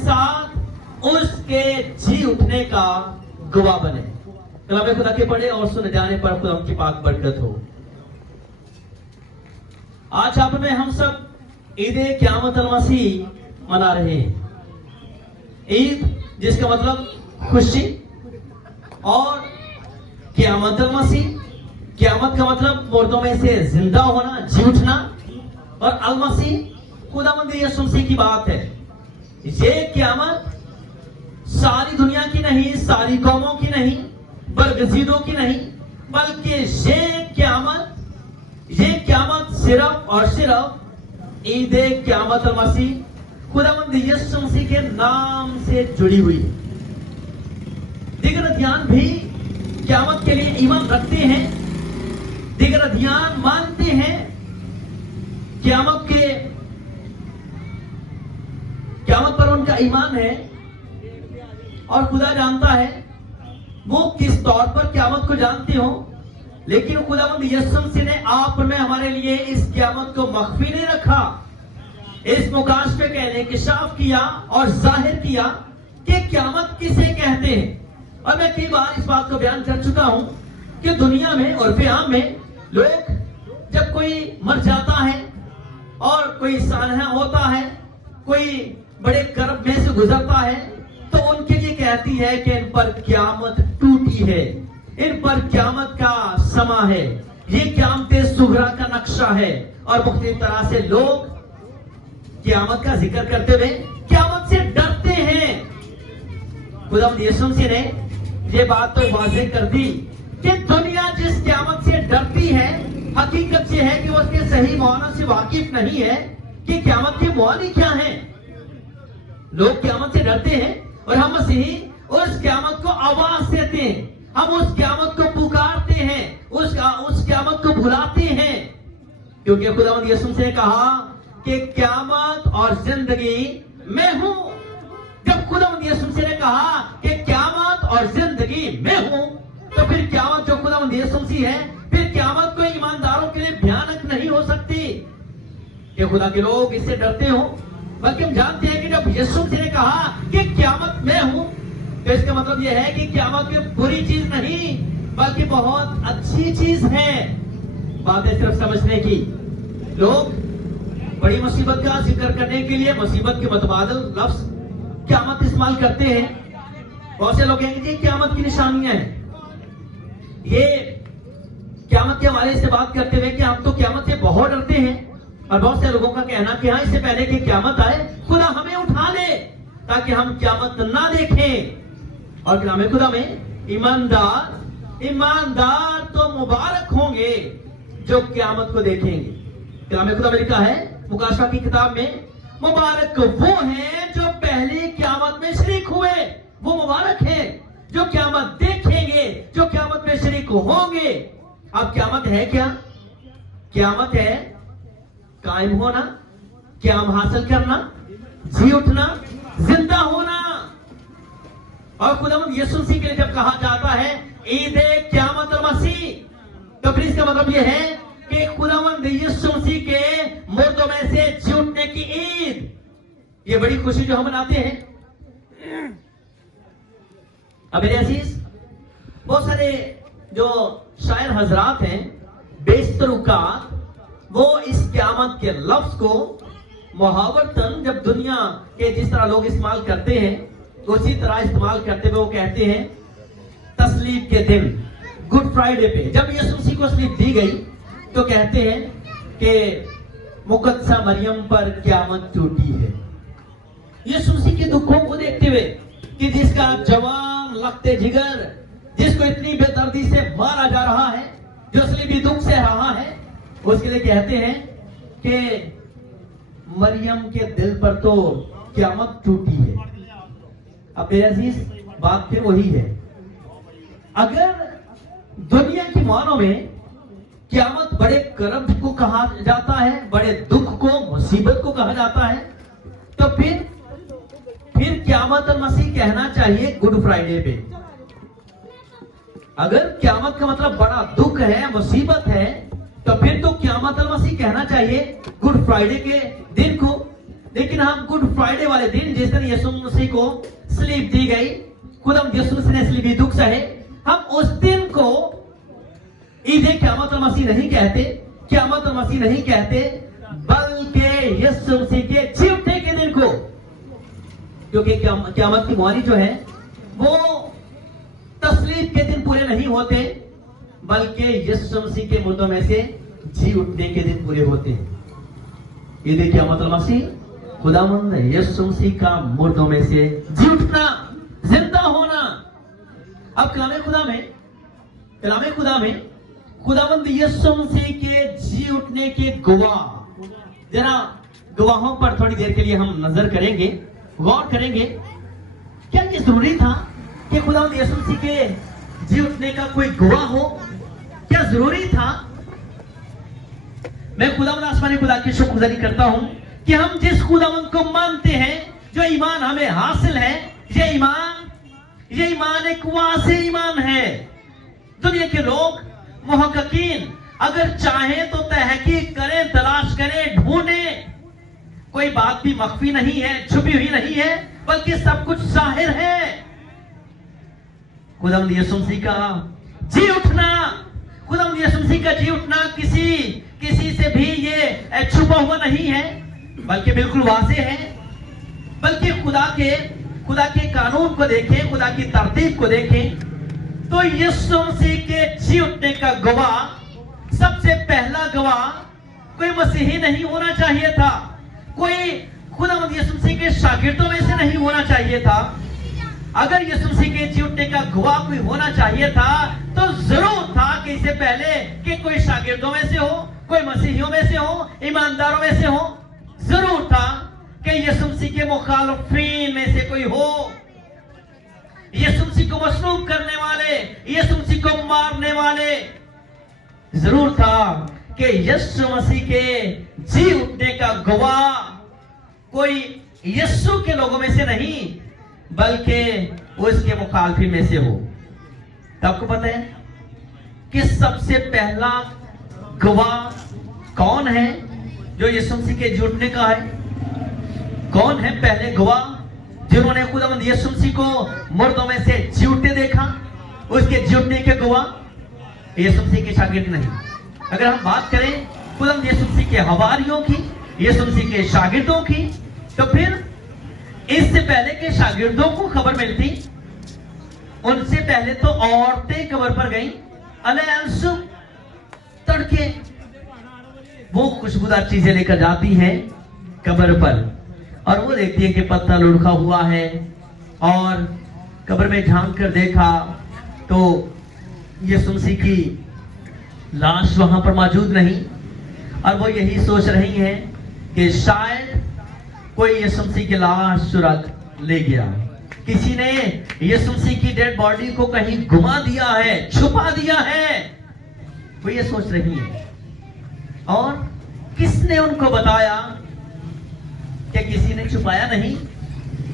साथ उसके जी उठने का गवाह बने। कलाम खुदा के पढ़े और सुने जाने पर खुदा की पाक बरकत हो। आज आप में हम सब ईद क़यामत अल-मसीह मना रहे हैं। ईद जिसका मतलब खुशी, और क़यामत अल-मसीह, क़यामत का मतलब मुर्दों में से जिंदा होना, जी उठना, और अल-मसीह खुदावंद यीशु मसीह की बात है। ये क़यामत सारी दुनिया की नहीं, सारी कौमों की नहीं, बरगजीदों की नहीं, बल्कि ये क़यामत सिर्फ और सिर्फ ईद क़यामत अल-मसीह खुदावंद यीशु मसीह के नाम से जुड़ी हुई है। दीगर अदयान भी क़यामत के लिए ईमान रखते हैं, दीगर अदयान मानते हैं क़यामत पर उनका ईमान है, और खुदा जानता है वो किस तौर पर क़यामत को जानते हो। लेकिन खुदावंद यीशु मसीह ने आप में हमारे लिए इस क़यामत को मख्फी नहीं रखा, इस मुकाशफे के इंकशाफ किया और जाहिर किया कि क़यामत किसे कहते हैं। और मैं कई बार इस बात को बयान कर चुका हूं कि दुनिया में और फ़ियाम में लोग जब कोई मर जाता है और कोई सानहा होता है, कोई बड़े कर्ब में से गुजरता है, तो उनके लिए कहती है कि इन पर क़यामत टूटी है, इन पर क़यामत का समा है, ये क़यामत सुगरा का नक्शा है। और मुख्तलिफ तरह से लोग क़यामत का जिक्र करते हुए क़यामत से डरते हैं। खुदावंद यीशु मसीह ने ये बात तो वाज़ेह कर दी कि दुनिया जिस क़यामत से डरती है, हकीकत ये है कि वो उसके सही मायनों से वाकिफ नहीं है कि क़यामत के मानी क्या है। लोग क़यामत से डरते हैं और हम मसीही उस क़यामत को आवाज देते हैं, हम उस क़यामत को पुकारते हैं, उस क़यामत को बुलाते हैं, क्योंकि खुदावंद यीशु मसीह ने कहा कि क़यामत और जिंदगी मैं हूं। जब खुदावंद यीशु मसीह ने कहा कि क़यामत और जिंदगी मैं हूं, तो फिर क़यामत जो खुदावंद यीशु मसीह है, फिर क़यामत को ईमानदारों के लिए भयानक नहीं हो सकती कि खुदा के लोग इससे डरते हो। बल्कि हम जानते हैं कि जब यीशु मसीह ने कहा कि क़यामत मैं हूं, तो इसका मतलब यह है कि क़यामत में बुरी चीज नहीं बल्कि बहुत अच्छी चीज है। बात है सिर्फ समझने की। लोग बड़ी मुसीबत का जिक्र करने के लिए मुसीबत के मुतबादिल लफ्ज क़यामत इस्तेमाल करते हैं। बहुत से लोग कहेंगे क़यामत की निशानियां हैं। ये क़यामत के हवाले से बात करते हुए कि हम तो क़यामत से बहुत डरते हैं, और बहुत से लोगों का कहना कि हाँ, इससे पहले कि क़यामत आए खुदा हमें उठा ले ताकि हम क़यामत ना देखें। और कलाम खुदा में ईमानदार तो मुबारक होंगे जो क़यामत को देखेंगे। कलाम खुदा में लिखा है मुकाशफा की किताब में, मुबारक वो हैं जो पहली क़यामत में शरीक हुए, वो मुबारक हैं जो क़यामत देखेंगे, जो क़यामत में शरीक होंगे। अब क़यामत है क्या? क़यामत है कायम होना, क़याम हासिल करना, जी उठना, जिंदा होना। और खुदावंद यीशु मसीह के लिए जब कहा जाता है ईद क़यामत अल-मसीह, तो फिर इसका मतलब यह है कि खुदावंद यीशु मसीह के मुर्दों में से जी उठने की ईद, ये बड़ी खुशी जो हम मनाते हैं। अब मेरे अजीज, बहुत सारे जो शायर हजरात हैं, बेशतर औकात वो इस क़यामत के लफ्ज को मुहावरतन जब दुनिया के जिस तरह लोग इस्तेमाल करते हैं उसी तरह इस्तेमाल करते हुए वो कहते हैं तस्लीब के दिन, गुड फ्राइडे पे जब यीशु मसीह को तस्लीब दी गई, तो कहते हैं कि मुकद्दसा मरियम पर क़यामत टूटी है। यीशु मसीह के दुखों को देखते हुए कि जिसका जवान लखते जिगर, जिसको इतनी बेदर्दी से मारा जा रहा है, जो सलीबी दुख से रहा है, उसके लिए कहते हैं कि मरियम के दिल पर तो क़यामत टूटी है। अब मेरे अजीज, बात फिर वही है। अगर दुनिया की मानों में क़यामत बड़े कर्ब को कहा जाता है, बड़े दुख को, मुसीबत को कहा जाता है, तो फिर क़यामत अल-मसीह कहना चाहिए गुड फ्राइडे पे। अगर क़यामत का मतलब बड़ा दुख है, मुसीबत है, तो फिर तो क़यामत अल-मसीह कहना चाहिए गुड फ्राइडे के दिन को। लेकिन हम गुड फ्राइडे वाले दिन, जिस दिन यीशु मसीह को स्लीप दी गई, खुदावंद यीशु मसीह ने स्लीबी दुख सहे, हम उस दिन को ईद क़यामत मसीह नहीं कहते, क़यामत मसीह नहीं कहते, बल्कि यीशु मसीह के जी उठने के दिन को, क्योंकि क़यामत की मोहरी जो है वो तस्लीब के दिन पूरे नहीं होते, बल्कि यीशु मसीह के मुर्दों में से जी उठने के दिन पूरे होते हैं। ईद क़यामत मसीह खुदावंद यीशु मसीह का मुर्दों में से जी उठना, जिंदा होना। अब कलामे खुदा में खुदावंद यीशु मसीह के जी उठने के गवाह, जरा गवाहों पर थोड़ी देर के लिए हम नजर करेंगे, गौर करेंगे। क्या ये जरूरी था कि खुदावंद यीशु मसीह के जी उठने का कोई गवाह हो? क्या जरूरी था? मैं खुदावंद आसमानी खुदा की शुक्रगुजारी करता हूं कि हम जिस खुदावंद को मानते हैं, जो ईमान हमें हासिल है, ये ईमान एक वासे ईमान है। दुनिया के लोग मुहक्किकीन अगर चाहें तो तहकीक करें, तलाश करें, ढूंढें, कोई बात भी मख्फी नहीं है, छुपी हुई नहीं है, बल्कि सब कुछ जाहिर है। खुदावंद यीशु मसीह का जी उठना, खुदावंद यीशु मसीह का जी उठना किसी से भी ये छुपा हुआ नहीं है, बल्कि बिल्कुल वाज़ेह है। बल्कि खुदा के कानून को देखें, खुदा की तरतीब को देखें, तो यीशु मसीह के जी उठने का गवाह, सबसे पहला गवाह कोई मसीही नहीं होना चाहिए था, कोई खुदावंद यीशु मसीह के शागिर्दों में से नहीं होना चाहिए था। अगर यीशु मसीह के जी उठने का गवाह कोई होना चाहिए था, तो जरूर था कि इससे पहले कि कोई शागिर्दों में से हो, कोई मसीहियों में से हो, ईमानदारों में से हो, जरूर था कि यीशु मसीह के मुखालिफीन में से कोई हो, यीशु मसीह को मसलूब करने वाले, यीशु मसीह को मारने वाले। जरूर था कि यीशु मसीह के जी उठने का गवाह कोई यीशु के लोगों में से नहीं, बल्कि उसके मुखालिफीन में से हो। तो आपको पता है कि सबसे पहला गवाह कौन है जो यीशु मसीह के जी उठने का है? कौन है पहले गवाह जिन्होंने खुदावंद यीशु मसीह को मुर्दों में से जी उठते देखा? उसके जी उठने के गवाह यीशु मसीह के शागिर्द नहीं। अगर हम बात करें खुदावंद यीशु मसीह के हवारियों की, यीशु मसीह के शागिर्दों की, तो फिर इससे पहले के शागिर्दों को खबर मिलती, उनसे पहले तो औरतें कब्र पर गईं, अलैसु तड़के वो खुशबूदार चीजें लेकर जाती हैं कब्र पर, और वो देखती है कि पत्ता लुढ़का हुआ है, और कब्र में झांक कर देखा तो यीशु मसीह की लाश वहां पर मौजूद नहीं, और वो यही सोच रही हैं कि शायद कोई यीशु मसीह की लाश चुरा ले गया, किसी ने यीशु मसीह की डेड बॉडी को कहीं घुमा दिया है, छुपा दिया है, वो ये सोच रही है। और किसने उनको बताया कि किसी ने छुपाया नहीं,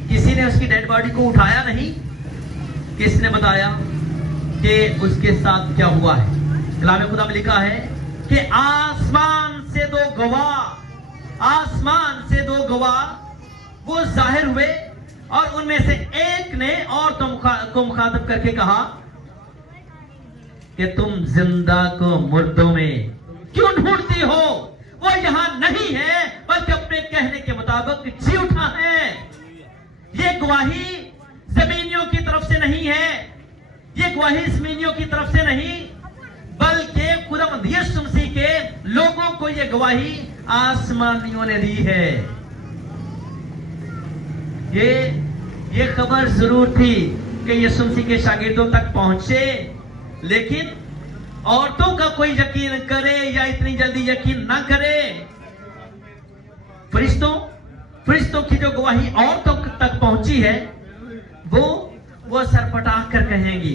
किसी ने उसकी डेड बॉडी को उठाया नहीं, किसने बताया कि उसके साथ क्या हुआ है? कलामे खुदा में लिखा है कि आसमान से दो गवाह वो जाहिर हुए, और उनमें से एक ने औरतों को मुखातब करके कहा कि तुम जिंदा को मुर्दों में क्यों ढूंढती हो? वो यहां नहीं है, बल्कि अपने कहने के मुताबिक जी उठा है। ये गवाही जमीनियों की तरफ से नहीं है, ये गवाही जमीनियों की तरफ से नहीं, बल्कि खुदावंद यीशु मसीह के लोगों को ये गवाही आसमानियों ने दी है। ये खबर जरूर थी कि यीशु मसीह के शागिर्दों तक पहुंचे, लेकिन औरतों का कोई यकीन करे या इतनी जल्दी यकीन ना करे। फरिश्तों की जो गवाही औरतों तक पहुंची है, वो सरपटा कर कहेंगी,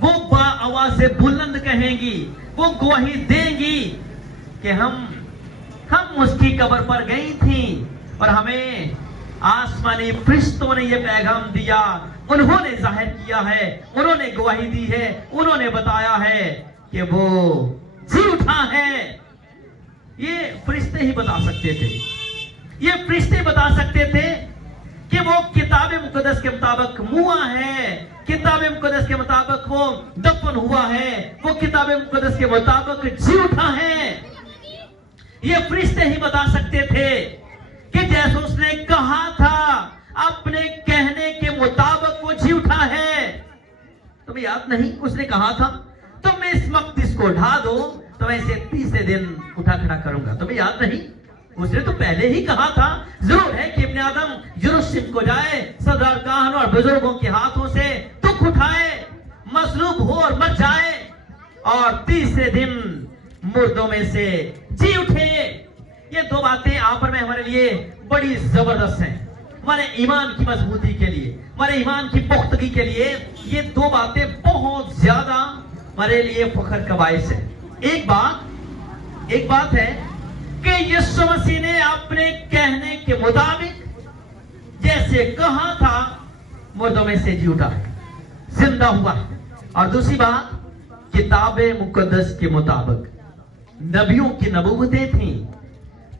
वो आवाज से बुलंद कहेंगी, वो गवाही देंगी कि हम उसकी कब्र पर गई थी और हमें आसमानी फरिश्तों ने ये पैगाम दिया, उन्होंने जाहिर किया है, उन्होंने गवाही दी है, उन्होंने बताया है कि वो जी उठा है। ये फरिश्ते ही बता सकते थे। ये फरिश्ते बता सकते थे कि वो किताब मुकद्दस के मुताबिक मुआ है, किताब मुकद्दस के मुताबिक वो दफन हुआ है, वो किताब मुकद्दस के मुताबिक जी उठा है। ये फरिश्ते ही बता सकते थे कि जैसे उसने कहा था अपने कहने के मुताबिक वो जी उठा है। तुम्हें याद नहीं उसने कहा था तुम इस वक्त इसको ढा दो तो मैं इसे तीसरे दिन उठा खड़ा करूंगा। तुम्हें याद नहीं उसने तो पहले ही कहा था जरूर है कि इब्ने आदम यरूशलेम को जाए, सरदार काहन और बुजुर्गों के हाथों से दुख उठाए, मसलूब हो और मर जाए और तीसरे दिन मुर्दों में से जी उठे। ये दो बातें यहाँ पर में हमारे लिए बड़ी जबरदस्त हैं, हमारे ईमान की मजबूती के लिए, हमारे ईमान की पुख्तगी के लिए ये दो बातें बहुत ज्यादा हमारे लिए फख्र का बाइस है। एक बात है कि यीशु मसीह ने अपने कहने के मुताबिक जैसे कहा था मुर्दों में से जी उठा है, जिंदा हुआ है। और दूसरी बात, किताब मुकद्दस के मुताबिक नबियों की नबूवतें थी,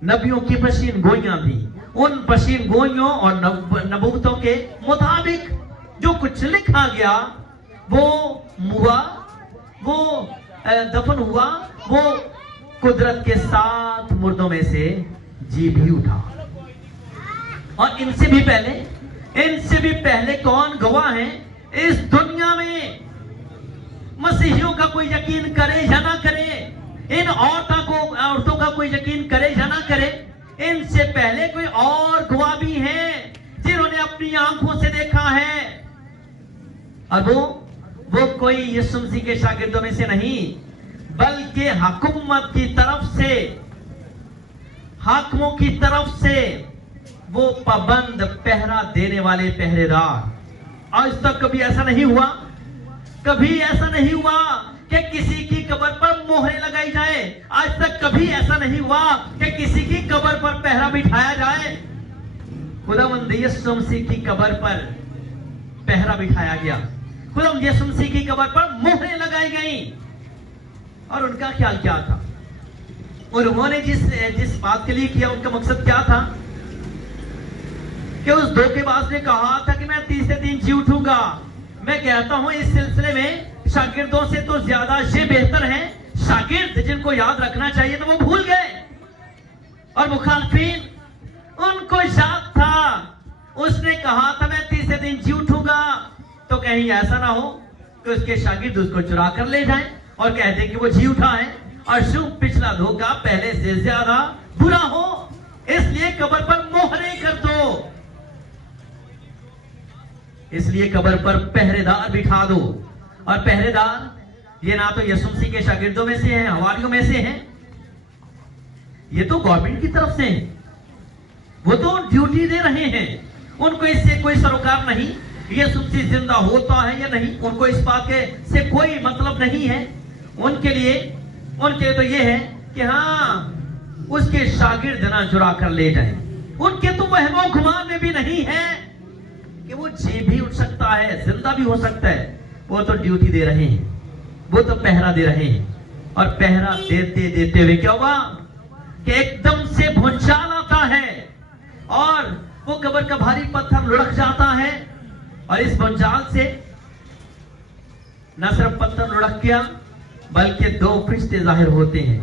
नबियों की पशीन गोइयां थी, उन पशीन गोइयों और नबूवतों के मुताबिक जो कुछ लिखा गया वो मुआ, वो दफन हुआ, वो कुदरत के साथ मुर्दों में से जी भी उठा। और इनसे भी पहले कौन गवाह है इस दुनिया में? मसीहियों का कोई यकीन करे या ना करे, इन औरतों का कोई यकीन करे या ना करे, इनसे पहले कोई और गवाह भी हैं जिन्होंने अपनी आंखों से देखा है। और वो कोई यीशु मसीह के शागिर्दों में से नहीं, बल्कि हुकूमत की तरफ से, हाकिमों की तरफ से वो पाबंद पहरा देने वाले पहरेदार। आज तक कभी ऐसा नहीं हुआ, कभी ऐसा नहीं हुआ कि किसी की कब्र पर मोहरें लगाई जाए। आज तक कभी ऐसा नहीं हुआ कि किसी की कब्र पर पहरा बिठाया जाए। खुदावंद यीशु मसीह की कब्र पर पहरा बिठाया गया, खुदावंद यीशु मसीह की कब्र पर मोहरें लगाई गई। और उनका ख्याल क्या था? उन्होंने जिस बात के लिए किया, उनका मकसद क्या था? कि उस धोखेबाज ने कहा था कि मैं तीसरे दिन जी उठूंगा। मैं कहता हूं इस सिलसिले में शागिर्दों से तो ज्यादा ये बेहतर है शागिर्द जिनको याद रखना चाहिए तो वो भूल गए, और मुखालफिन उनको याद था। उसने कहा था मैं तीसरे दिन जी उठूंगा, तो कहीं ऐसा ना हो कि उसके शागिर्द उसको चुरा कर ले जाएं और कह दें कि वो जी उठा है, और शुभ पिछला धोखा पहले से ज्यादा बुरा हो, इसलिए कब्र पर मोहरें कर दो, इसलिए कब्र पर पहरेदार बिठा दो। और पहरेदार ये ना तो यीशु मसीह के शागिर्दों में से हैं, हवारियों में से हैं, ये तो गवर्नमेंट की तरफ से हैं, वो तो ड्यूटी दे रहे हैं, उनको इससे कोई सरोकार नहीं, यीशु मसीह जिंदा होता है या नहीं उनको इस बात के से कोई मतलब नहीं है। उनके लिए तो ये है कि हाँ उसके शागिर्द ना चुरा कर ले जाएं। उनके तो वहमो गुमान में भी नहीं है कि वो जी भी उठ सकता है, जिंदा भी हो सकता है। वो तो ड्यूटी दे रहे हैं, वो तो पहरा दे रहे हैं, और पहरा देते देते हुए क्या हुआ कि एकदम से भूचाल आता है और वो कब्र का भारी पत्थर लुढ़क जाता है, और इस भूचाल से न सिर्फ पत्थर लुढ़क गया बल्कि दो फरिश्ते जाहिर होते हैं,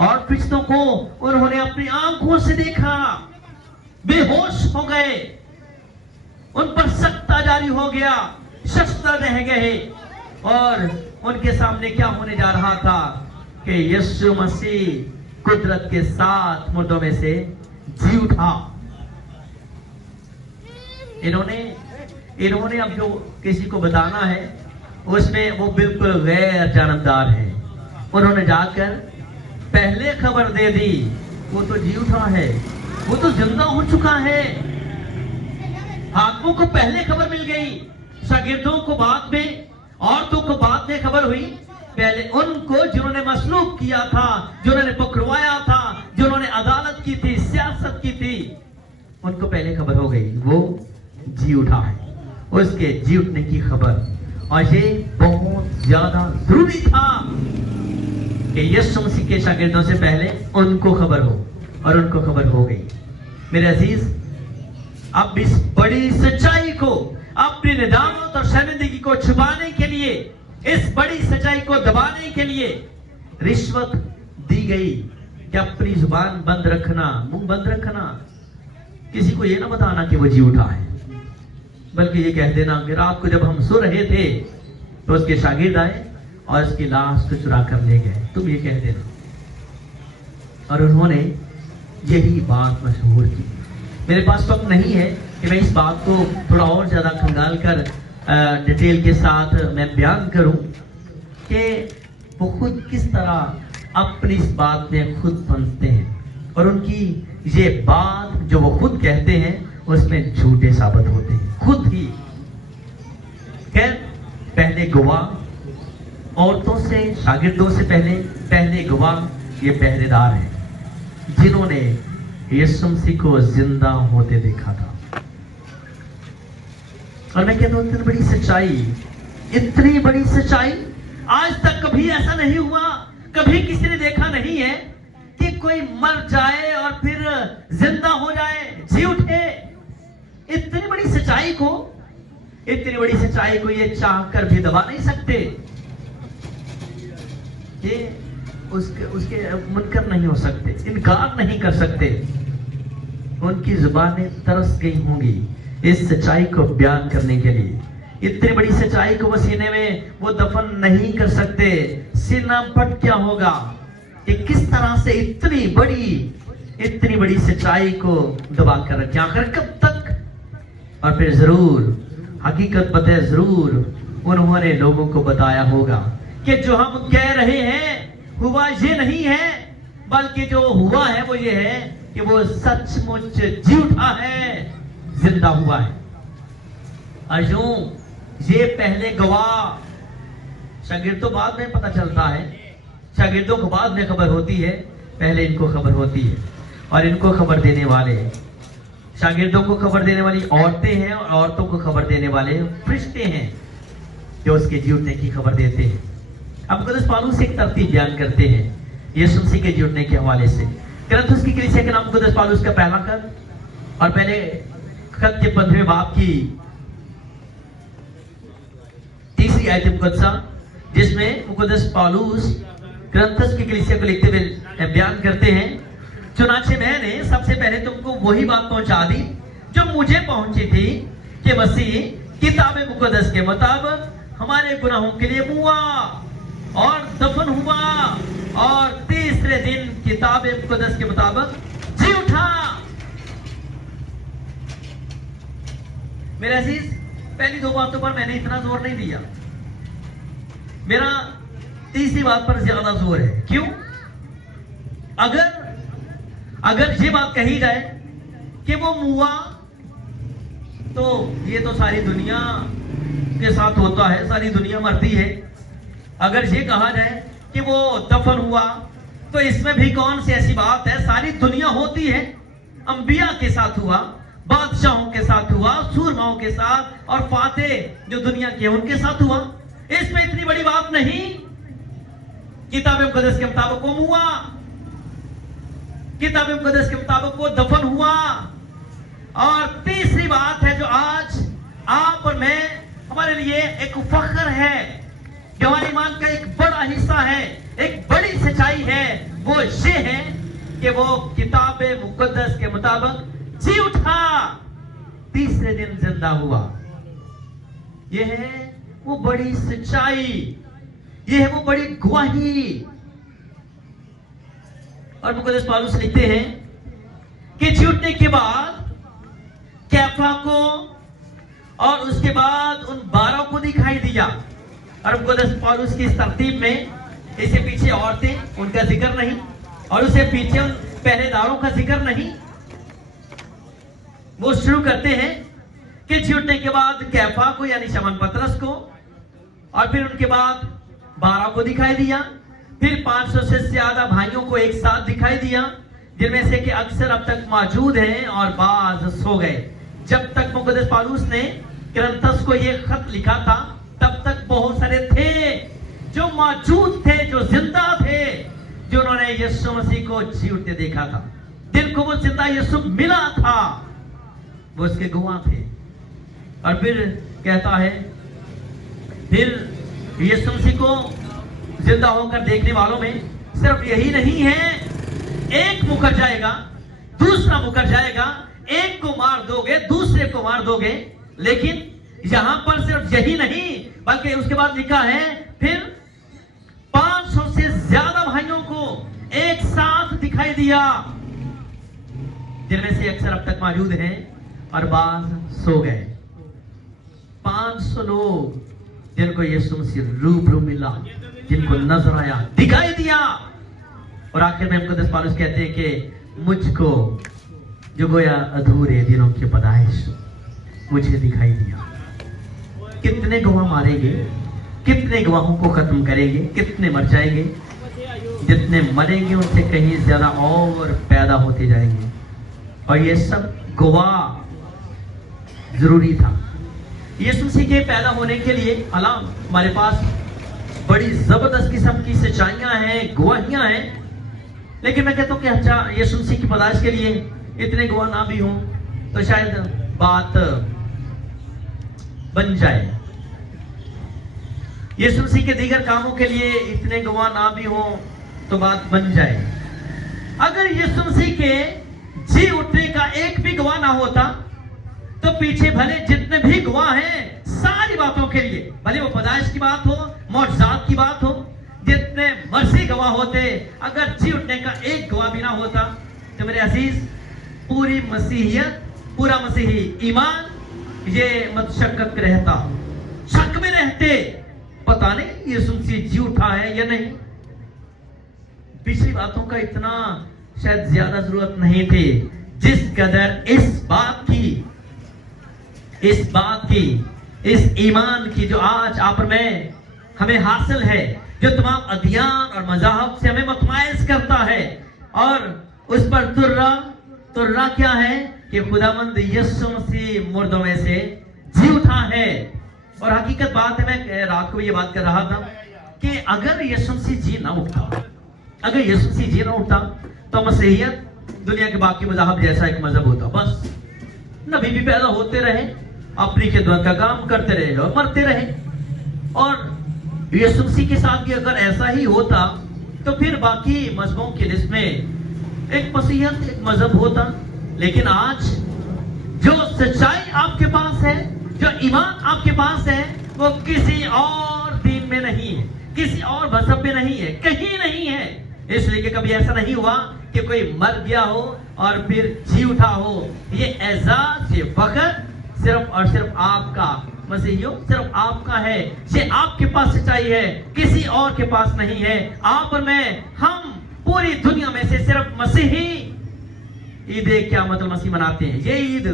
और फरिश्तों को उन्होंने अपनी आंखों से देखा, बेहोश हो गए, उन पर सख्ता जारी हो गया, शस्त्र रह गए, और उनके सामने क्या होने जा रहा था कि यीशु मसीह कुदरत के साथ मुर्दों में से जी उठा। इन्होंने अब जो किसी को बताना है उसमें वो बिल्कुल गैर जानबदार है। उन्होंने जाकर पहले खबर दे दी, वो तो जी उठा है, वो तो जिंदा हो चुका है। हाकिमों को पहले खबर मिल गई, शागिर्दों को बाद में, औरतों को बाद में खबर हुई। पहले उनको जिन्होंने मसलूब किया था, जिन्होंने पकड़वाया था, जिन्होंने अदालत की थी, सियासत की थी, उनको पहले खबर हो गई वो जी उठा है, उसके जी उठने की खबर। और ये बहुत ज्यादा जरूरी था कि यीशु मसीह के शागिर्दों से पहले उनको खबर हो, और उनको खबर हो गई। मेरे अजीज, अब इस बड़ी सच्चाई को, अपनी निदामत और शर्मिंदगी को छुपाने के लिए, इस बड़ी सच्चाई को दबाने के लिए रिश्वत दी गई कि अपनी जुबान बंद रखना, मुंह बंद रखना, किसी को ये ना बताना कि वो जी उठा है, बल्कि ये कह देना कि रात को जब हम सो रहे थे तो उसके शागिर्द आए और उसकी लाश को चुरा कर ले गए, तुम ये कह देना। और उन्होंने यही बात मशहूर की। मेरे पास वक्त नहीं है कि मैं इस बात को थोड़ा और ज्यादा खंगाल कर डिटेल के साथ मैं बयान करूं कि वो खुद किस तरह अपनी इस बात में खुद फंसते हैं और उनकी ये बात जो वो खुद कहते हैं उसमें झूठे साबित होते हैं खुद ही। खैर, पहले गवाह औरतों से, शागिर्दों से पहले गवाह ये पहरेदार हैं जिन्होंने यीशु मसीह को जिंदा होते देखा था। और मैं कहता हूं इतनी बड़ी सच्चाई, इतनी बड़ी सच्चाई आज तक कभी ऐसा नहीं हुआ, कभी किसी ने देखा नहीं है कि कोई मर जाए और फिर जिंदा हो जाए, जी उठे। इतनी बड़ी सच्चाई को ये चाह कर भी दबा नहीं सकते, ये उसके मुनकर नहीं हो सकते, इनकार नहीं कर सकते। उनकी जुबानें तरस गई होंगी इस सच्चाई को बयान करने के लिए। इतनी बड़ी सच्चाई को वो सीने में वो दफन नहीं कर सकते। सीना फट क्या होगा कि किस तरह से इतनी बड़ी सच्चाई को दबा कर रखे, आखिर कब तक। और फिर जरूर हकीकत पता जरूर उन्होंने लोगों को बताया होगा कि जो हम कह रहे हैं हुआ ये नहीं है, बल्कि जो हुआ है वो ये है कि वो सचमुच जी उठा है, जिंदा हुआ है। और यूं ये पहले गवाह, शागिर्दों बाद में पता चलता है, शागिर्दों को बाद में खबर होती है, पहले इनको खबर होती है। और इनको खबर देने वाले, शागिर्दों को खबर देने वाली औरतें हैं और औरतों को खबर देने वाले फरिश्ते हैं जो उसके जी उठने की खबर देते हैं। अब मुक़द्दस पौलुस एक तरतीब बयान करते हैं यीशु मसीह के जी उठने के हवाले से। कुरिन्थुस की कलीसिया के नाम मुक़द्दस पौलुस का पहला खत और पहले खत के 15वें बाब की 3री आयत मुक़द्दसा, जिसमें मुक़द्दस पौलुस कुरिन्थुस की कलीसिया को लिखते हुए बयान करते हैं, चुनाचे मैंने सबसे पहले तुमको वही बात पहुंचा दी जो मुझे पहुंची थी कि मसीह किताब मुक़द्दस के मुताबिक हमारे गुनाहों के लिए मुआ और दफन हुआ और तीसरे दिन किताब मुक़द्दस के मुताबिक जी उठा। मेरे अजीज, पहली दो बातों पर मैंने इतना जोर नहीं दिया, मेरा तीसरी बात पर ज्यादा जोर है। क्यों? अगर ये बात कही जाए कि वो मुआ, तो ये तो सारी दुनिया के साथ होता है, सारी दुनिया मरती है। अगर ये कहा जाए कि वो दफन हुआ, तो इसमें भी कौन सी ऐसी बात है, सारी दुनिया होती है। अंबिया के साथ हुआ, बादशाहों के साथ हुआ, सूरमाओं के साथ, और फाते जो दुनिया के उनके साथ हुआ। इसमें इतनी बड़ी बात नहीं। किताब मुक़द्दस के मुताबिक वो हुआ, किताब मुक़द्दस के मुताबिक वो दफन हुआ। और तीसरी बात है जो आज आप और मैं, हमारे लिए एक फख्र है, जो हमारे ईमान का एक बड़ा हिस्सा है, एक बड़ी सच्चाई है, वो ये है कि वो किताब मुक़द्दस के मुताबिक जी उठा, तीसरे दिन जिंदा हुआ। ये है वो बड़ी सच्चाई, ये है वो बड़ी गवाही। और मुक़द्दस पौलुस लिखते हैं कि जी उठने के बाद कैफा को और उसके बाद उन 12 को दिखाई दिया। और मुक़द्दस पौलुस की इस तरतीब में इसे पीछे औरतें, उनका जिक्र नहीं, और उसे पीछे उन पहरेदारों का जिक्र नहीं। वो शुरू करते हैं कि जी उठने के बाद कैफा को यानी शमौन पतरस को, और फिर उनके बाद 12 को दिखाई दिया, फिर 500 से ज्यादा भाइयों को एक साथ दिखाई दिया, जिनमें से कि अक्सर अब तक मौजूद हैं और बाज सो गए। जब तक मुक़द्दस पौलुस ने कुरिन्थुस को ये खत लिखा था, तब तक बहुत सारे थे जो मौजूद थे, जो जिंदा थे, जिन्होंने यीशु मसीह को जी उठते देखा था। जिनको वो जिंदा यीशु मिला था, वो उसके गवाह थे। और फिर कहता है, फिर यीशु मसीह को जिंदा होकर देखने वालों में सिर्फ यही नहीं है, एक मुकर जाएगा, दूसरा मुकर जाएगा, एक को मार दोगे, दूसरे को मार दोगे, लेकिन यहां पर सिर्फ यही नहीं, बल्कि उसके बाद लिखा है फिर 500 से ज्यादा भाइयों को एक साथ दिखाई दिया, जिनमें से अक्सर अब तक मौजूद हैं और बाज सो गए। 500 लोग जिनको यीशु मसीह रूबरू मिला, जिनको नजर आया, दिखाई दिया। और आखिर में मुकद्दस पौलुस कहते हैं कि मुझको जो गोया अधूरे दिनों की पैदाइश मुझे दिखाई दिया। कितने गवाह मारेंगे, कितने गवाहों को खत्म करेंगे, कितने मर जाएंगे, जितने मरेंगे उनसे कहीं ज्यादा और पैदा होते जाएंगे। और ये सब गवाह जरूरी था यीशु मसीह के पैदा होने के लिए। हालांकि हमारे पास बड़ी जबरदस्त किस्म की सच्चाइयां हैं, गवाहियां हैं, लेकिन मैं कहता हूं कि अच्छा यीशु मसीह की पैदाइश के लिए इतने गवाह ना भी हों तो शायद बात बन जाए। यीशु मसीह के दीगर कामों के लिए इतने गवाह ना भी हों तो बात बन जाए। अगर यीशु मसीह के जी उठने का एक भी गवाह ना होता तो पीछे भले जितने भी गवाह हैं सारी बातों के लिए, भले वो पैदाइश की बात हो, मौजूदात की बात हो, जितने मर्जी गवाह होते, अगर जी उठने का एक गवाह भी ना होता तो मेरे अजीज पूरी मसीहियत, पूरा मसीही ईमान ये मतशक्कत रहता, शक में रहते, पता नहीं यीशु मसीह जी उठा है या नहीं। पिछली बातों का इतना शायद ज्यादा जरूरत नहीं थी जिस कदर इस ईमान की जो आज आप में हमें हासिल है, जो तमाम अध्ययन और मज़ाहब से हमें मुतमाइज करता है। और उस पर तुर्रा क्या है कि खुदावंद यीशु मसीह मुर्दों में से जी उठा है। और हकीकत बात है, मैं रात को ये बात कर रहा था कि अगर यीशु मसीह जी ना उठता, अगर यीशु मसीह जी ना उठता तो मसीहियत दुनिया के बाकी मज़ाहब जैसा एक मजहब होता। बस नबी भी पैदा होते रहे, अपनी खिदमत का काम करते रहे और मरते रहे। और यीशु मसीह के साथ भी अगर ऐसा ही होता तो फिर बाकी मजहबों की लिस्ट में एक मसीहियत, एक मजहब होता। लेकिन आज जो सच्चाई आपके पास है, जो ईमान आपके पास है, वो किसी और दीन में नहीं है, किसी और मजहब में नहीं है, कहीं नहीं है। इसलिए कि कभी ऐसा नहीं हुआ कि कोई मर गया हो और फिर जी उठा हो। ये एजाज, ये फख्र सिर्फ और सिर्फ आपका, मसीहियों सिर्फ आपका है। ये आपके पास सच्चाई है, किसी और के पास नहीं है। आप और मैं, हम पूरी दुनिया में से सिर्फ मसीही ईद क़यामत मसीह मनाते हैं। ये ईद,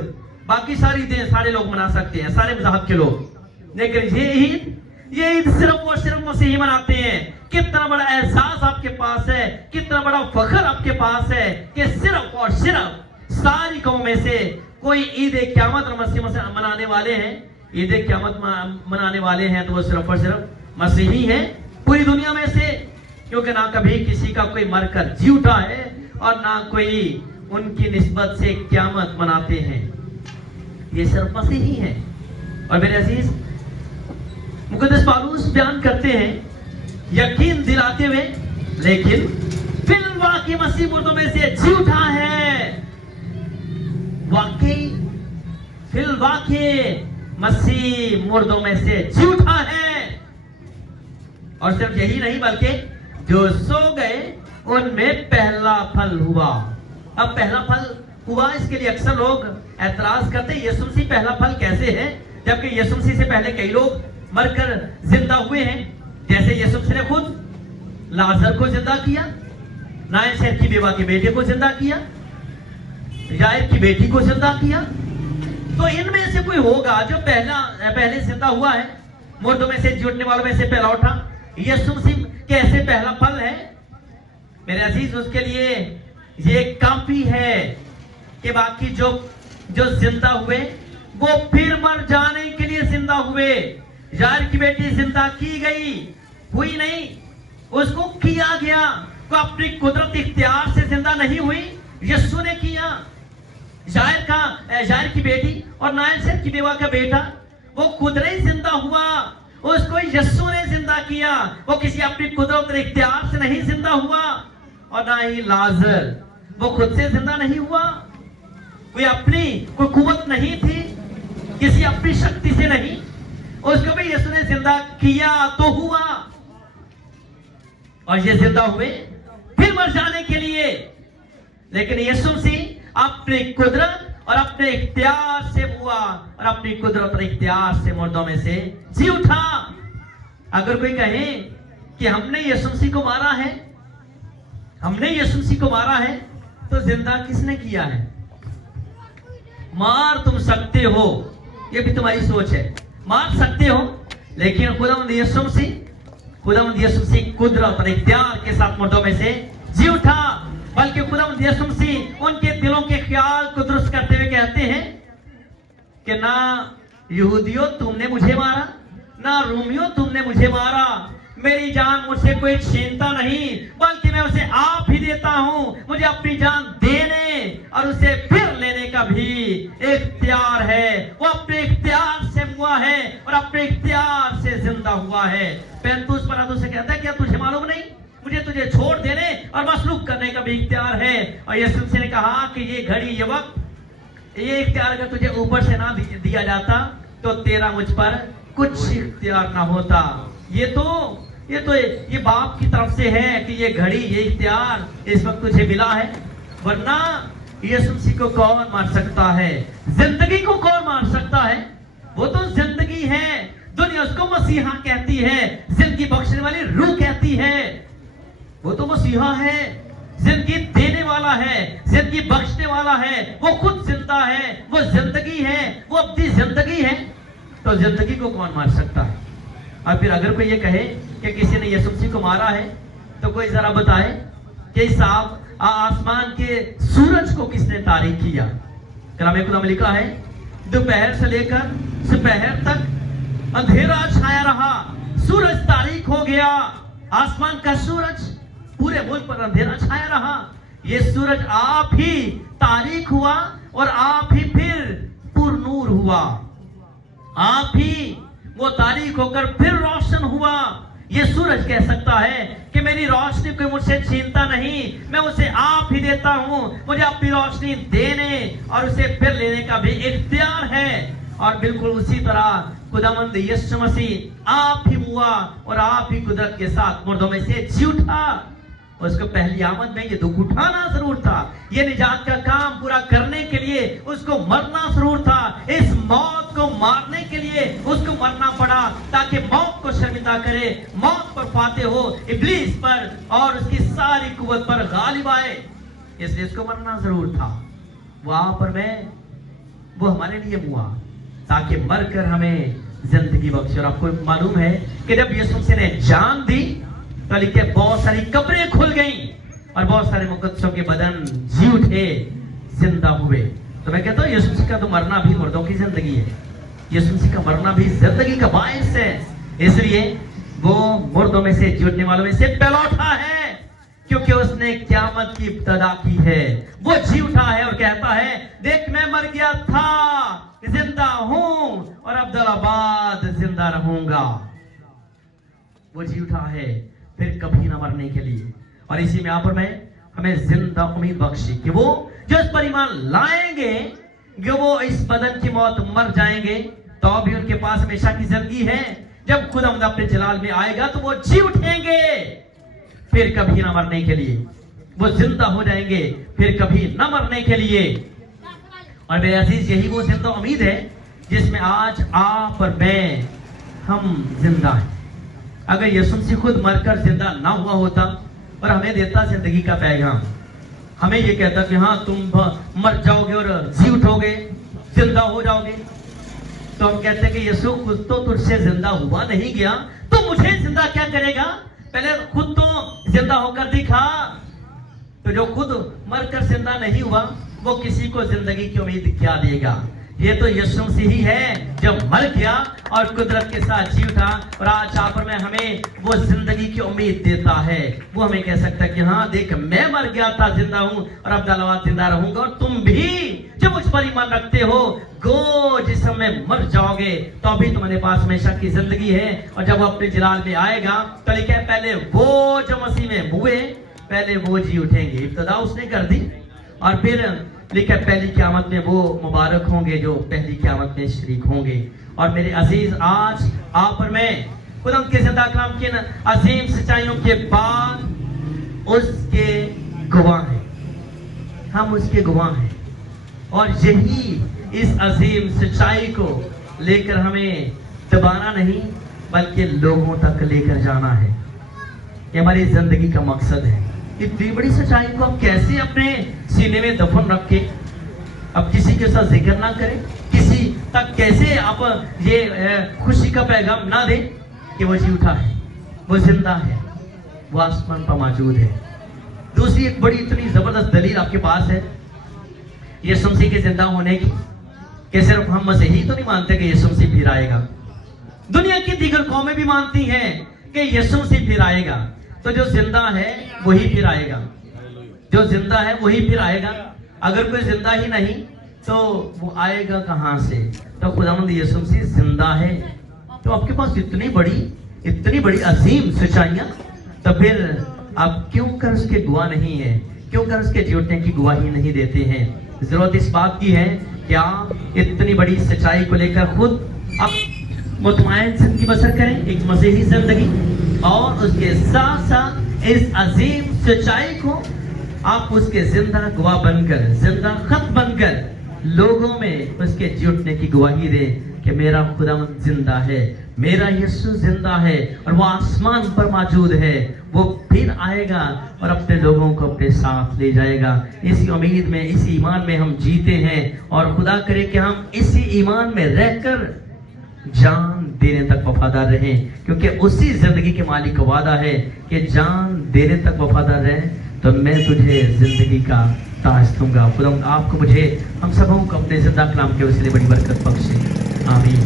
बाकी सारी ईदें सारे लोग मना सकते हैं, सारे मज़हब के लोग, लेकिन ये ईद सिर्फ और सिर्फ मसीही मनाते हैं। कितना बड़ा एहसास आपके पास है, कितना बड़ा फख्र आपके पास है कि सिर्फ और सिर्फ सारी कौमों में से कोई ईद क़यामत और मसीह मनाने वाले हैं। ईद क़यामत मनाने वाले हैं तो वो सिर्फ और सिर्फ मसीही हैं पूरी दुनिया में से, क्योंकि ना कभी किसी का कोई मरकर जी उठा है और ना कोई उनकी निस्बत से क़यामत मनाते हैं। ये सिर्फ मसीही हैं। और मेरे अजीज, मुकद्दस पौलुस बयान करते हैं यकीन दिलाते हुए, लेकिन फिलवाकी मसीह मुर्दों में से जी उठा है। वाकई फिलवाकी मसीह मुर्दों में से जी उठा है। और सिर्फ यही नहीं, बल्कि जो सो गए उनमें पहला फल हुआ। अब पहला फल हुआ, इसके लिए अक्सर लोग एतराज करते हैं, यीशु मसीह पहला फल कैसे है, जबकि यीशु मसीह से पहले कई लोग मरकर जिंदा हुए हैं। जैसे यीशु मसीह ने खुद लाजर को जिंदा किया, नाइन शहर की बेवा के बेटे को जिंदा किया, यायर की बेटी को जिंदा किया। तो इनमें से कोई होगा जो पहले जिंदा हुआ है, मुर्दों में से जुटने वालों में से पहला उठा। यीशु मसीह कैसे पहला फल है मेरे अजीज, उसके लिए ये काफी है कि बाकी जो जिंदा हुए वो फिर मर जाने के लिए जिंदा हुए। यार की बेटी जिंदा की गई, हुई नहीं, उसको किया गया। वो अपनी कुदरत इख्तियार से जिंदा नहीं हुई, यीशु ने किया। जायर की बेटी और नायन की बेवा का बेटा वो खुद नहीं जिंदा हुआ, उसको यीशु ने जिंदा किया। वो किसी अपनी कुदरत और इख्तियार से नहीं जिंदा हुआ, और ना ही लाजर वो खुद से जिंदा नहीं हुआ। कोई अपनी कोई कुवत नहीं थी, किसी अपनी शक्ति से नहीं, उसको भी यीशु ने जिंदा किया तो हुआ। और ये जिंदा हुए फिर मर जाने के लिए, लेकिन यीशु से अपनी कुदरत और अपने इख्तियार से हुआ, और अपनी कुदरत और इख्तियार से मुर्दों में से जी उठा। अगर कोई कहे कि हमने यीशु मसीह को मारा है, हमने यीशु मसीह को मारा है, तो जिंदा किसने किया है? मार तुम सकते हो, ये भी तुम्हारी सोच है, मार सकते हो, लेकिन खुदावंद यीशु मसीह कुदरत और इख्तियार के साथ मुर्दों में से जी उठा। बल्कि खुदावंद यीशु मसीह उनके दिलों के ख्याल को दुरुस्त करते हुए कहते हैं कि ना यहूदियों तुमने मुझे मारा, ना रोमियो तुमने मुझे मारा, मेरी जान मुझसे कोई छीनता नहीं, बल्कि मैं उसे आप ही देता हूं। मुझे अपनी जान देने और उसे फिर लेने का भी इख्तियार है। वो अपने इख्तियार से हुआ है और अपने इख्तियार से जिंदा हुआ है। पैंतुस परातुस से कहता है क्या तुझे मालूम नहीं, मुझे तुझे छोड़ देने और मसलूक करने का भी इख्तियार है। और यीशु मसीह ने कहा कि ये घड़ी, ये वक्त, ये इख्तियार अगर तुझे ऊपर से ना दिया जाता तो तेरा मुझ पर कुछ इख्तियार ना होता। ये बाप की तरफ से है कि ये घड़ी, ये इख्तियार इस वक्त तुझे मिला है, वरना यीशु मसीह को कौन मार सकता है? जिंदगी को कौन मार सकता है? वो तो जिंदगी है, दुनिया उसको मसीहा कहती है, जिंदगी बख्शने वाली रूह कहती है। वो तो मसीहा है, जिंदगी देने वाला है, जिंदगी बख्शने वाला है, वो खुद जिंदा है, वो जिंदगी है, वो अपनी जिंदगी है, तो जिंदगी को कौन मार सकता है? और फिर अगर कोई ये कहे कि किसी ने यीशु मसीह को मारा है, तो कोई जरा बताए कि इस आसमान के सूरज को किसने तारीख किया? कलाम खुदा में लिखा है, दोपहर से लेकर दोपहर तक अंधेरा छाया रहा, सूरज तारीख हो गया। आसमान का सूरज पूरे मुल्क पर अंधेरा छाया रहा। ये सूरज आप ही तारीख हुआ और आप ही फिर पुरनूर हुआ। आप ही वो तारीख होकर फिर रोशन हुआ। ये सूरज कह सकता है कि मेरी रोशनी कोई मुझसे छीनता नहीं, मैं उसे आप ही देता हूं। मुझे अपनी रोशनी देने और उसे फिर लेने का भी इख्तियार है। और बिल्कुल उसी तरह खुदावंद यीशु मसीह आप ही हुआ और आप ही कुदरत के साथ मुर्दों में से जी उठा। उसको पहली आमद में ये दुख उठाना जरूर था, ये निजात का काम पूरा करने के लिए उसको मरना जरूर था। इस मौत को मारने के लिए उसको मरना पड़ा, ताकि मौत को शर्मिंदा करे, मौत पर फाते हो, इब्लीस पर और उसकी सारी कुव्वत पर गालिब आए, इसलिए उसको मरना जरूर था। वहां पर वो हमारे लिए हुआ ताकि मरकर हमें जिंदगी बख्शे। और आपको मालूम है कि जब यीशु मसीह ने जान दी तो लिखे बहुत सारी कब्रें खुल गईं और बहुत सारे मुकद्दसों के बदन जी उठे, जिंदा हुए। तो मैं कहता हूँ यीशु मसीह का तो मरना भी मुर्दों की जिंदगी है, यीशु मसीह का मरना भी जिंदगी का बायस है। इसलिए वो मुर्दों में से जी उठने वालों में से पहला उठा है, क्योंकि उसने क़यामत की इब्तिदा की है। वो जी उठा है और कहता है, देख मैं मर गया था, जिंदा हूं और अब्दुल्लाबाद जिंदा रहूंगा। वो जी उठा है फिर कभी ना मरने के लिए। और इसी में यहाँ पर मैं हमें जिंदा उम्मीद बख्शी कि वो जो इस पर ईमान लाएंगे, जो वो इस बदन की मौत मर जाएंगे, तो भी उनके पास हमेशा की जिंदगी है। जब खुदा अपने जलाल में आएगा तो वो जी उठेंगे फिर कभी ना मरने के लिए, वो जिंदा हो जाएंगे फिर कभी ना मरने के लिए। और मेरे अजीज, यही वो जिंदा उम्मीद है जिसमें आज आप और मैं हम जिंदा हैं। अगर यीशु मसीह खुद मरकर जिंदा ना हुआ होता और हमें देता जिंदगी का पैगाम, हमें ये कहता कि हाँ तुम मर जाओगे और जी उठोगे, जिंदा हो जाओगे, तो हम कहते हैं कि यीशु खुद तो तुझसे जिंदा हुआ नहीं गया, तो मुझे जिंदा क्या करेगा? पहले खुद तो जिंदा होकर दिखा। तो जो खुद मरकर जिंदा नहीं हुआ वो किसी को जिंदगी की उम्मीद क्या देगा? ये तो यीशु मसीह ही है जो मर गया और कुदरत के साथ जी उठा और आज यहाँ पर मैं हमें वो जिंदगी की उम्मीद देता है। वो हमें कह सकता है कि हाँ देख, मैं मर गया था, जिंदा हूँ और अब दलवाद जिंदा रहूंगा, और तुम भी जब मुझ पर ईमान रखते हो गो जिस समय मर जाओगे तो अभी तुम्हारे पास हमेशा की जिंदगी है। और जब वो अपने जलाल में आएगा तो लिखा है पहले वो जो मसीह में हुए पहले वो जी उठेंगे। इब्तिदा उसने कर दी और फिर लिखा पहली क़यामत में वो मुबारक होंगे जो पहली क़यामत में शरीक होंगे। और मेरे अजीज, आज आप और मैं खुदा के जिंदा कलाम की अजीम सच्चाइयों के बाद उसके गवाह हैं, हम उसके गवाह हैं। और यही इस अजीम सच्चाई को लेकर हमें दबाना नहीं बल्कि लोगों तक लेकर जाना है। ये हमारी जिंदगी का मकसद है। इतनी बड़ी सच्चाई को हम कैसे अपने सीने में दफन रख के अब किसी के साथ जिक्र ना करें, किसी तक कैसे आप ये खुशी का पैगाम ना दें कि वो जी उठा है, वो जिंदा है, वो आसमान पर मौजूद है। दूसरी एक बड़ी इतनी जबरदस्त दलील आपके पास है यीशु मसीह के जिंदा होने की, कि सिर्फ हम मसीही तो नहीं मानते कि यीशु मसीह फिर आएगा, दुनिया की दीगर कौमें भी मानती हैं कि यीशु मसीह फिर आएगा। तो जो जिंदा है वही फिर आएगा, जो जिंदा है वही फिर आएगा। अगर कोई जिंदा ही नहीं तो वो आएगा कहां से? तो खुदावंद यीशु मसीह जिंदा है। तो आपके पास इतनी बड़ी अजीम सच्चाइयां, तो फिर आप क्यों कर उसके गवाह नहीं है, क्यों कर उसके जी उठने की गवाही नहीं देते हैं? जरूरत इस बात की है कि आप इतनी बड़ी सच्चाई को लेकर खुद आप मुतमईन जिंदगी बसर करें, एक मसीही जिंदगी, और उसके साथ साथ इस अजीम सच्चाई को आप उसके जिंदा गवाह बनकर, जिंदा खत बनकर लोगों में उसके जी उठने की गवाही दें कि मेरा खुदावंद जिंदा है, मेरा यीशु जिंदा है और वो आसमान पर मौजूद है, वो फिर आएगा और अपने लोगों को अपने साथ ले जाएगा। इसी उम्मीद में, इसी ईमान में हम जीते हैं और खुदा करे कि हम इसी ईमान में रहकर जान देने तक वफादार रहें, क्योंकि उसी जिंदगी के मालिक का वादा है कि जान देने तक वफादार रहें तो मैं तुझे जिंदगी का ताज दूंगा। खुदा आपको, मुझे, हम सबों को अपने जिंदा कलाम के वसीले बड़ी बरकत बख्शे। आमीन।